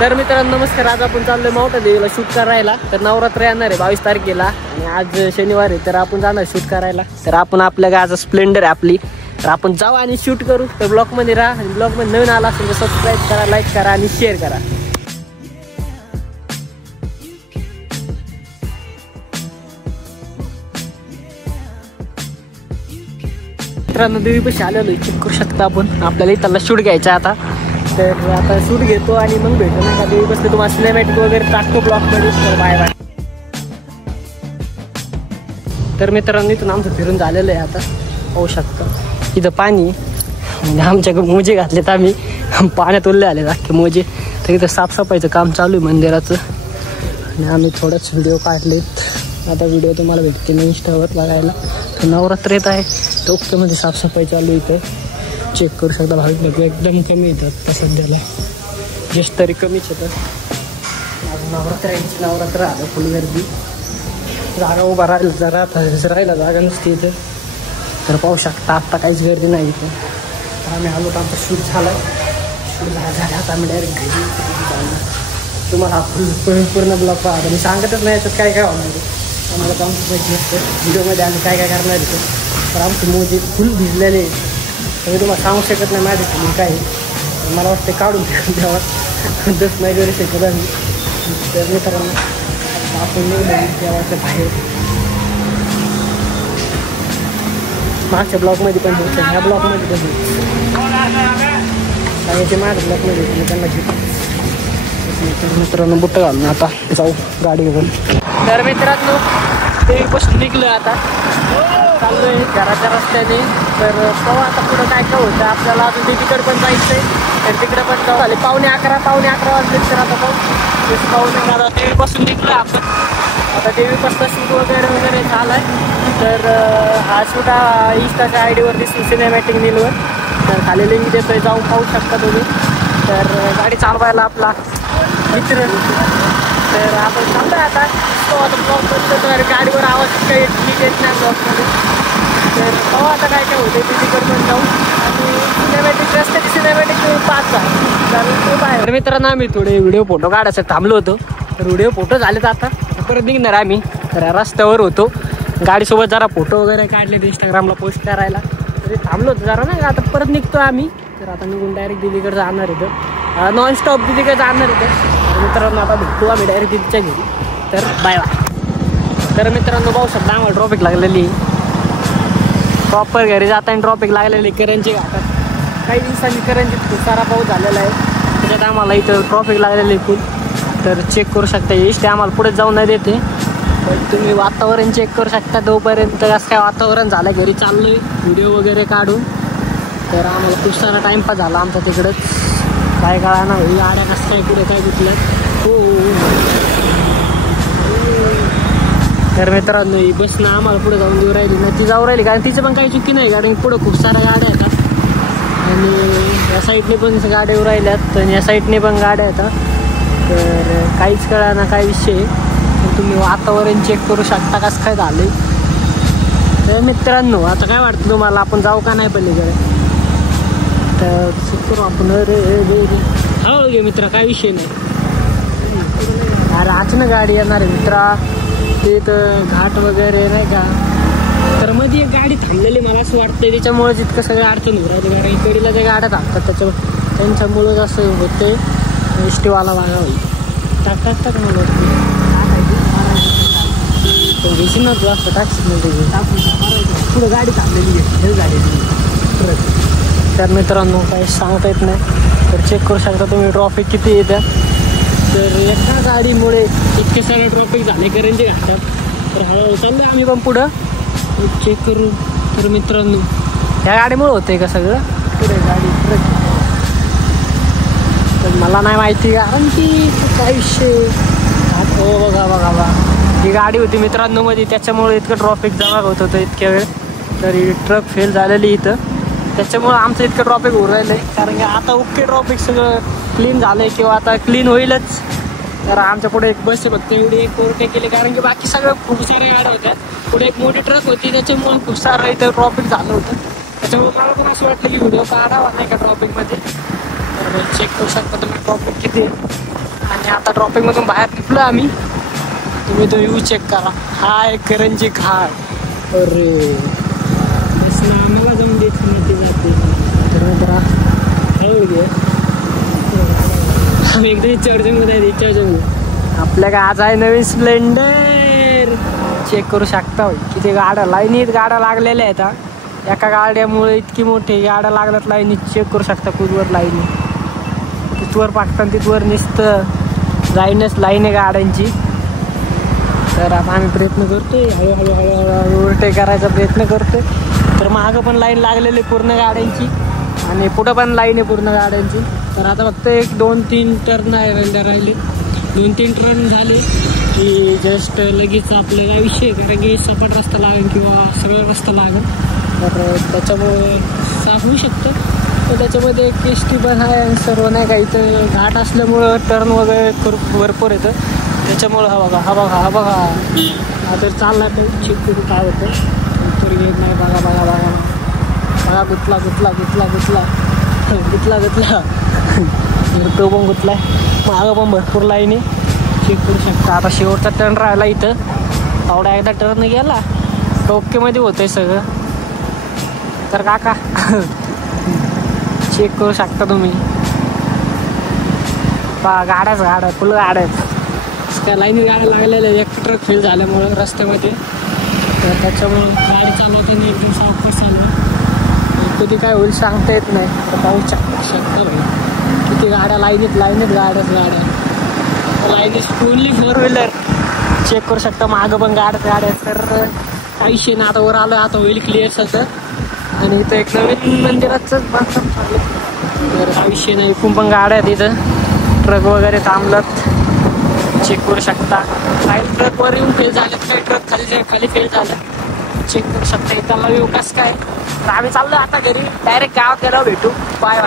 तर मित्रांनो नमस्कार. आज आपण चाललोय माउंटेन देवीला शूट करायला. तर नवरात्र येणार आहे 22 तारखेला आणि आज शनिवार आहे. तर आपण जाणार शूट करायला. तर आपण आपल्या गावाचा स्प्लेंडर आहे आपली. तर आपण जाऊ आणि शूट करू. तर ब्लॉगमध्ये राहा आणि ब्लॉगमध्ये नवीन आला असेल तर सबस्क्राईब करा, लाईक करा आणि शेअर करा. मित्रांनो देवीपाशी आलेलो चेक करू शकता आपण. आपल्याला इथला शूट घ्यायचा आता. तर आता शूट घेतो आणि मग भेटू नका देवी बसते. तुम्हाला सिनेमॅटिक वगैरे टाकतो ब्लॉगमध्ये. तर बाय बाय. तर मित्रांनो इथून आमचं फिरून झालेलं आहे आता. पाहू शकता इथं पाणी म्हणजे आमच्याकडे मोजे घातलेत आम्ही. पाण्यात उरले आले अख्खे मोजे. तर इथं साफसफाईचं काम चालू आहे मंदिराचं आणि आम्ही थोडंच व्हिडिओ काढलेत. आता व्हिडिओ तुम्हाला भेटते ना इंस्टावर बघायला. तर नवरात्र येत आहे तर उक्तमध्ये साफसफाई चालू इथं. चेक करू शकता भाविक लोक एकदम कमी येतात तर सध्याला जस्ट तरी कमीच येतात. नवरात्र आलं फुल गर्दी. जागा उभा राहिला जरा राहिला जागा नसते इथं. तर पाहू शकता आत्ता काहीच गर्दी नाही इथं. तर आम्ही आलो तर आमचा शूट झाला. शूट झाला आता आम्ही डायरेक्ट घरी जाणार. तुम्हाला हा पूर्ण ब्लॉग पाहता मी सांगतच नाही याच्यात काय काय होणार आहे. आम्हाला काम माहिती नसतं व्हिडिओमध्ये आम्ही काय काय करणार आहे. तर आमचे मोजे फुल भिजलेले मी तुम्हाला सांगू शकत नाही माझ्या फिलिंग काय. मला वाटतं काढून द्यावं दस नाही करू शकत आम्ही. तर मित्रांनो आपण देवाच्या बाहेर मागच्या ब्लॉकमध्ये पण होतं ह्या ब्लॉकमध्ये पण होतं. सांगायचे माझ्या ब्लॉकमध्ये होते मी त्यांना घेतो. मित्रांनो बुट्ट घालून आता जाऊ गाडी घेऊन. तर मित्रांनो देवीपासून निघलो आता. चाललोय घराच्या रस्त्याने. तर पाहू आता पुढं काय काय होतं. आपल्याला अजून देवीकडे पण जायचं आहे. तर तिकडे पण जाऊ झाले 11:15 वाजले. तर आता पाहून आता देवीपासून निघलो आहे आपण. आता देवीपासून शूट वगैरे झाला आहे. तर हा शूट इंस्टाच्या ID वर दिसतो सिनेमॅटिक नीलवर. तर खाली लिंक देतोय जाऊन पाहू शकता तुम्ही. तर गाडी चालवायला आपला मित्र. तर आपण चाललोय आता. ब्लॉग करतो तर गाडीवर आवाज काही क्लिक येत नाही ब्लॉगमध्ये. तर पाहू आता काय काय होते तिकडे पण जाऊ. आणि सिनेमॅटिक रस्त्याची सिनेमॅटिक पाच आहे. तर मित्रांनो आम्ही थोडे व्हिडिओ फोटो काढायचं थांबलो होतो. तर व्हिडिओ फोटो झालेत आता परत निघणार आम्ही. तर रस्त्यावर होतो गाडीसोबत जरा फोटो वगैरे काढले इंस्टाग्रामला पोस्ट करायला. तरी थांबलो होतो जरा नाही आता परत निघतो आम्ही. तर आता निघून डायरेक्ट दिल्लीकडे जाणार इथं. नॉनस्टॉप दिल्लीकडे जाणार इथं. तर मित्रांनो आता भेटतो आम्ही डायरेक्ट दिल्लीच्या घरी. तर बाय बाय. तर मित्रांनो पाहू शकता आम्हाला ट्रॉफिक लागलेली. प्रॉपर घरी जाताना ट्रॉफिक लागलेली करंजी घाटात. काही दिवसांनी करंजीत खूप सारा पाऊस झालेला आहे. त्याच्यात आम्हाला इथं ट्रॉफिक लागलेली खूप. तर चेक करू शकता एसटी आम्हाला पुढे जाऊन नाही देते. पण तुम्ही वातावरण चेक करू शकता. तोपर्यंत असं काय वातावरण झालं घरी चाललोय व्हिडिओ वगैरे काढून. तर आम्हाला खूप सारा टाईमपास झाला आमचा तिकडंच. काय कळा ना ही आड्या कसं काय पुढे काय गुतल्यात. तर मित्रांनो ही बसनं आम्हाला पुढे जाऊन देऊ राहिली ना. ती जाऊ राहिली कारण तिचं पण काही चुकी नाही. कारण पुढं खूप साऱ्या गाड्या येतात आणि या साईडने पण गाड्या येऊ राहिल्यात आणि या साईडने पण गाड्या येतात. तर काहीच कळा ना काय विषय. तर तुम्ही वातावरण चेक करू शकता कसं काय झालं. तर मित्रांनो आता काय वाटतं तुम्हाला आपण जाऊ का नाही पलीकडे. तर चेक करू आपण. हो गे मित्रा काय विषय नाही. अरे अचानक गाडी येणार आहे मित्रा. ते तर घाट वगैरे नाही का. तर मध्ये एक गाडी थांबलेली मला असं वाटतं त्याच्यामुळे जितकं सगळं अडचण होऊ राहिली. कारण इकडीला ज्या गाड्या थांबतात त्यांच्यामुळं असं होते. एसटीवाला वागा होईल टाक मला घ्यायची नव्हतं असं टाकशील पुढं गाडी थांबलेली आहे गाडी. तर मित्रांनो काही सांगता येत नाही. तर चेक करू शकता तुम्ही ट्रॉफिक किती येत्या. तर एका गाडीमुळे इतके सारे ट्रॉफिक झाले करंजी घाटात. तर हळूहळू चाललं आम्ही पण पुढं चेक करू. तर मित्रांनो ह्या गाडीमुळे होतं आहे का सगळं पुढे गाडी ट्रक. तर मला नाही माहिती कारण की काय विषय. हो बघा ही गाडी होती मित्रांनो मध्ये त्याच्यामुळे इतकं ट्रॉफिक जमा होत होतं इतक्या वेळ. तर ही ट्रक फेल झालेली इथं त्याच्यामुळं आमचं इतकं ट्रॉफिक होऊ राहिलं आहे. कारण की आता ओके ट्रॉफिक सगळं क्लीन झालं आहे किंवा आता क्लीन होईलच. तर आमच्या पुढे एक बस आहे फक्त एवढी एक ओव्हरटेक केली. कारण की बाकी सगळं खूप साऱ्या गाड्या होत्या. पुढे एक मोठी ट्रक होती त्याच्यामुळे खूप सारं इथं ट्रॉफिक झालं होतं. त्याच्यामुळे मला पण असं वाटलं की व्हिडिओ काढावा नाही का ट्रॉफिकमध्ये. तर चेक करू शकता तुम्ही ट्रॉफिक किती आहे. आणि आता ड्रॉपिंग मधून बाहेर निघलो आम्ही. तुम्ही तो व्ह्यू चेक करा. हाय करंजी घाट. अरे बस ना आम्हाला जाऊन द्यायची नाही ते जाते. तर मित्रा एकदा चर्चमध्ये आपल्या काय आज आहे नवीन स्प्लेंडर. चेक करू शकता होय किती गाड्या लाईनीत गाड्या लागलेल्या आहेत. एका गाड्यामुळे इतकी मोठी गाड्या लागल्यात लाईनीत. चेक करू शकता कुठवर लाईनी तिथवर पाकताना तिथवर नुसतं लाईनच लाईन आहे गाड्यांची. तर आता आम्ही प्रयत्न करतोय हळूहळू हळूहळू उलटे करायचा प्रयत्न करतोय. तर मागं पण लाईन लागलेली पूर्ण गाड्यांची आणि पुढं पण लाईन आहे पूर्ण गाड्यांची. तर आता फक्त 1-2-3 टर्न राहिले. 2-3 टर्न झाले की जस्ट लगेच आपल्याला विषय कारण की सपाट रस्ता लागेल किंवा सगळा रस्ता लागेल. तर त्याच्यामुळे साफ होऊ शकतं. तर त्याच्यामध्ये एक एस टी पण आहे सर्व नाही का. इथं घाट असल्यामुळं टर्न वगैरे भरपूर येतं. त्याच्यामुळं हा बघा हा तर चालला तो चेक करू काय होतं. तर येत नाही. बघा गुतला तो पण गुतलाय. मागं पण भरपूर लाईन आहे. चेक करू शकता. आता शेवटचा टर्न राहिला इथं. आवडा एकदा टर्न गेला ओकेमध्ये होतं आहे सगळं. तर काका चेक करू शकता तुम्ही. गाड्या फुल गाड्या आहेत. काय लाईनीत गाड्या लागलेल्या. एक ट्रक फेल झाल्यामुळं रस्त्यामध्ये. तर त्याच्यामुळं गाडी चालवताना एकदम सावकाश चालू. कधी काय होईल सांगता येत नाही. तर पाहू शकता भाई किती गाड्या लाईनीत गाड्या लाईनीत ओनली 4 व्हीलर. चेक करू शकता मागं पण गाड्या. तर काही विषय ना आता वर आलं. आता होईल क्लिअर सगळं. आणि इथं एक नवीन मंदिराचंच बांधकाम चाललं. तर काही विषय नाही. इथून पण गाड्या आहेत. इथं ट्रक वगैरे थांबलात. चेक करू शकता. काही ट्रक वर येऊन फेल झालेत. काही ट्रक खाली फेल झालं. चेक करू शकता. इथला व्यू कसं काय. तर आम्ही चाललो आता घरी. डायरेक्ट गावात गेल्यावर भेटू. बाय.